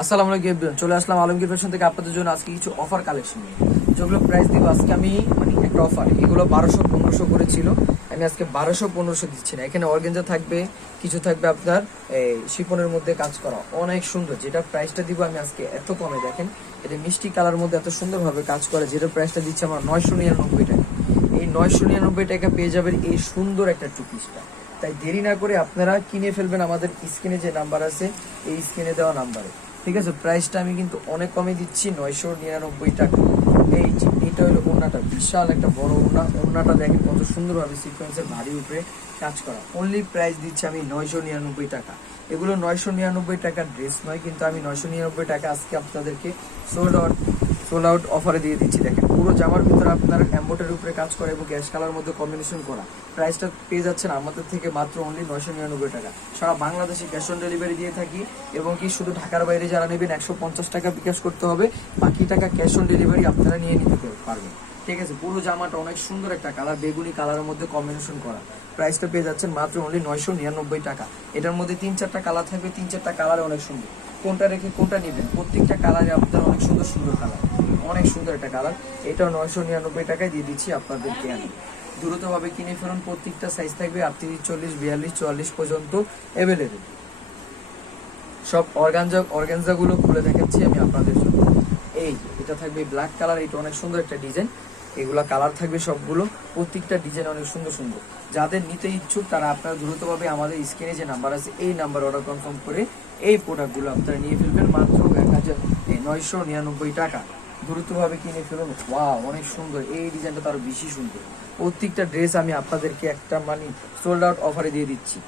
আসসালামু আলাইকুম। চলে আসলাম আলমগীর ফ্যাশন থেকে আপনাদের জন্য আজকে কিছু অফার কালেকশন নিয়ে। যেগুলো প্রাইস দিব আজকে আমি মানে একটা অফার এগুলো বারোশো পনেরোশো করেছিল আমি আজকে বারোশো পনেরোশো দিচ্ছি না। এখানে অর্গেঞ্জা থাকবে, কিছু থাকবে আপনার, এই শিপনের মধ্যে কাজ করা। অনেক সুন্দর। যেটা প্রাইসটা দিব আমি আজকে এত কমে, দেখেন। এটা মিষ্টি কালার মধ্যে এত সুন্দরভাবে কাজ করে, যেটা প্রাইসটা দিচ্ছে আমার নয়শো নিরানব্বই টাকা। এই নয়শো নিরানব্বই টাকা পেয়ে যাবেন এই সুন্দর একটা টু। পিসটা তাই দেরি না করে আপনারা কিনে ফেলবেন আমাদের স্ক্রিনে যে নাম্বার আছে, এই স্ক্রিনে দেওয়া নাম্বারে ঠিক আছে প্রাইসটা আমি কিন্তু অনেক কমে দিচ্ছি, নয়শো নিরানব্বই টাকা। এই এটা হলো ওড়নাটা, বিশাল একটা বড় ওড়না। ওড়নাটা দেখেন কত সুন্দরভাবে সিকোয়েন্সের ভারী উপরে কাজ করা। অনলি প্রাইস দিচ্ছি আমি নয়শো নিরানব্বই টাকা। এগুলো নয়শো নিরানব্বই টাকার ড্রেস নয়, কিন্তু আমি নয়শো নিরানব্বই টাকা আজকে আপনাদেরকে সোল্ড আউট সোল আউট অফারে দিয়ে দিচ্ছি। দেখেন, পুরো জামার ভিতরে আপনার অ্যাম্বোটারির উপরে কাজ করা এবং গ্যাস কালার মধ্যে কম্বিনেশন করা। প্রাইসটা পেয়ে যাচ্ছেন আমাদের থেকে মাত্র অনলি নয়শো নিরানব্বই টাকা। সারা বাংলাদেশে ক্যাশ অন ডেলিভারি দিয়ে থাকি এবং কি শুধু ঢাকার বাইরে যারা নেবেন, একশো পঞ্চাশ টাকা বিকাশ করতে হবে। বাকি টাকা ক্যাশ অন ডেলিভারি আপনারা নিয়ে নিতে পারবেন। ঠিক আছে, পুরো জামাটা অনেক সুন্দর একটা কালার বেগুনি কালারের মধ্যে কম্বিনেশন করা। প্রাইসটা পেয়ে যাচ্ছেন মাত্র অনলি নয়শো নিরানব্বই টাকা। এটার মধ্যে তিন চারটা কালার থাকবে তিন চারটা কালারে অনেক সুন্দর। কোনটা রেখে কোনটা নেবেন? প্রত্যেকটা কালারে আপনার অনেক সুন্দর সুন্দর কালার অনেক সুন্দর একটা কালার এটাও নয়শো নিরানব্বই টাকায় দিয়ে দিচ্ছি আপনাদেরকে আমি। দ্রুতভাবে কিনে ফেলুন, প্রত্যেকটা সাইজ থাকবে আটত্রিশ, চল্লিশ, বিয়াল্লিশ, চুয়াল্লিশ পর্যন্ত অ্যাভেলেবেল সব অর্গানজা অর্গানজাগুলো খুলে দেখাচ্ছি আমি আপনাদের জন্য। এই এটা থাকবে ব্ল্যাক কালার এটা অনেক সুন্দর একটা ডিজাইন এগুলা কালার থাকবে সবগুলো। প্রত্যেকটা ডিজাইন অনেক সুন্দর সুন্দর। যাদের নিতে ইচ্ছুক তারা আপনারা দ্রুতভাবে আমাদের স্ক্রিনে যে নাম্বার আছে, এই নাম্বার অর্ডার কনফার্ম করে এই প্রোডাক্টগুলো আপনারা নিয়ে ফেলবেন। মাত্র এক হাজার নয়শো নিরানব্বই টাকা। দ্রুতভাবে কিনে ফেলুন। ওয়াও অনেক সুন্দর। এই ডিজাইনটা তো আরও বেশি সুন্দর। প্রত্যেকটা ড্রেস আমি আপনাদেরকে একটা মানে সোল্ড আউট অফারে দিয়ে দিচ্ছি।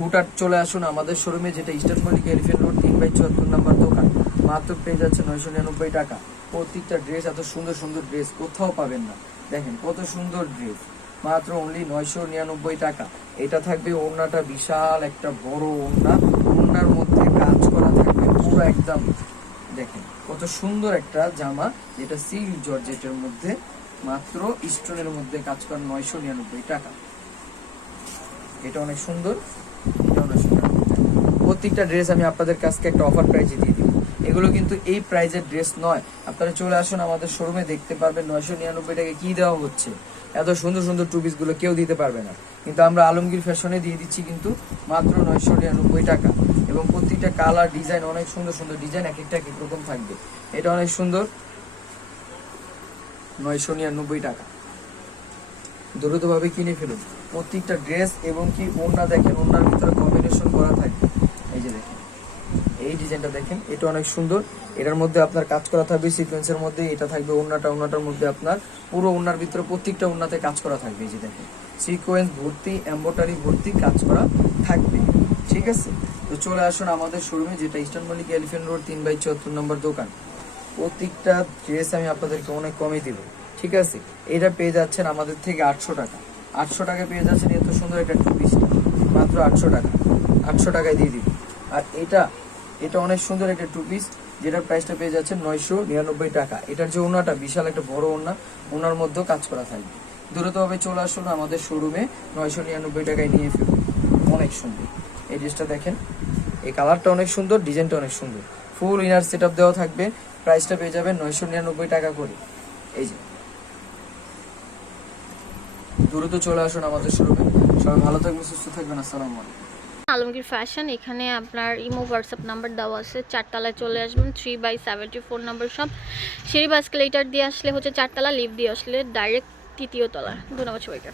হুটার চলে আসুন আমাদের শোরুমে যেটা ইস্টার্ন মল্লিক এলিফেন্ট রোড তিন বাই চুয়াত্তর নাম্বার দোকান। মাত্র পেয়ে যাচ্ছে নয়শো নিরানব্বই টাকা। প্রত্যেকটা ড্রেস এত সুন্দর সুন্দর ড্রেস কোথাও পাবেন না। দেখেন, কত সুন্দর ড্রেস মাত্র অনলি নয়শো নিরানব্বই টাকা। এটা থাকবে ওড়নাটা বিশাল, একটা বড় ওড়না। ওড়নার মধ্যে কাজ করা থাকবে পুরো একদম। দেখেন, কত সুন্দর একটা জামা, যেটা সিল্ক জর্জেটের মধ্যে, মাত্র স্টোনের মধ্যে কাজ করা নয়শো নিরানব্বই টাকা। এটা অনেক সুন্দর, এটা অনেক সুন্দর। প্রত্যেকটা ড্রেস আমি আপনাদের কাছকে একটা অফার প্রাইজে দিয়ে দিব। এগুলো কিন্তু এই প্রাইজের ড্রেস নয়। আপনারা চলে আসুন আমাদের শোরুমে দেখতে পারবেন নয়শো নিরানব্বই টাকা কি দেওয়া হচ্ছে। এত সুন্দর সুন্দর টুপিসগুলো কেউ দিতে পারবে না। কিন্তু আমরা আলমগীর ফ্যাশনে দিয়ে দিচ্ছি কিন্তু মাত্র নয়শো নিরানব্বই টাকা। এবং প্রত্যেকটা কালার ডিজাইন অনেক সুন্দর সুন্দর ডিজাইন এক একটা এক রকম থাকবে। এটা অনেক সুন্দর। নয়শো নিরানব্বই টাকা। দ্রুতভাবে কিনে ফেলুন। প্রত্যেকটা ড্রেস এবং কি ওড়না দেখেন, ওড়নার ভিতরে কম্বিনেশন করা থাকে এই যে দেখেন। এই ডিজাইনটা দেখেন, এটা অনেক সুন্দর। এটার মধ্যে আপনার কাজ করা থাকবে সিকোয়েন্সের মধ্যে, এটা থাকবে ওড়নাটা ওড়নাটার মধ্যে আপনার পুরো ওড়নার ভিতরে প্রত্যেকটা ওড়নাতে কাজ করা থাকবে এই যে দেখেন। সিকোয়েন্স ভর্তি এম্বোটারি ভর্তি, কাজ করা থাকবে। ঠিক আছে? তো চলে আসুন আমাদের শোরুমে যেটা ইস্টার্ন মল্লিক এলিফেন্ট রোড তিন বাই চুয়াত্তর নম্বর দোকান। প্রত্যেকটা ড্রেস আমি আপনাদেরকে অনেক কমে দিব। ঠিক আছে? এটা পেয়ে যাচ্ছেন আমাদের থেকে আটশো টাকা। আটশো টাকা পেয়ে যাচ্ছেন এত সুন্দর একটা টু। পিস মাত্র আটশো টাকা। আটশো টাকায় দিয়ে দিব। আর এটা এটা অনেক সুন্দর একটা টু পিস যেটার প্রাইসটা পেয়ে যাচ্ছে নয়শো নিরানব্বই টাকা। এটার যে ওনাটা, বিশাল একটা বড় ওনা, ওনার মধ্যেও কাজ করা থাকবে। দ্রুতভাবে চলে আসুন আমাদের শোরুমে নয়শো নিরানব্বই টাকায় নিয়ে ফেলুন অনেক সুন্দর। এই ড্রেসটা দেখেন। এই কালারটা অনেক সুন্দর ডিজাইনটা অনেক সুন্দর। ফুল ইনার সেট আপ দেওয়া থাকবে। প্রাইসটা পেয়ে যাবেন নয়শো নিরানব্বই টাকা করে। এই যে। দ্রুত চলে আসুন আমাদের শোরুমে সবাই ভালো থাকবেন, সুস্থ থাকবেন। আসসালামু আলাইকুম। আলমগীর ফ্যাশন এখানে আপনার ইমো হোয়াটসঅ্যাপ নাম্বার দেওয়া আছে, চারতলায় চলে আসবেন three by seventy four number সব সিঁড়ি বাস্কেলেটার দিয়ে আসলে হচ্ছে চারতলা লিফ দিয়ে আসলে ডাইরেক্ট তৃতীয় তলা। ধন্যবাদ সবাইকে।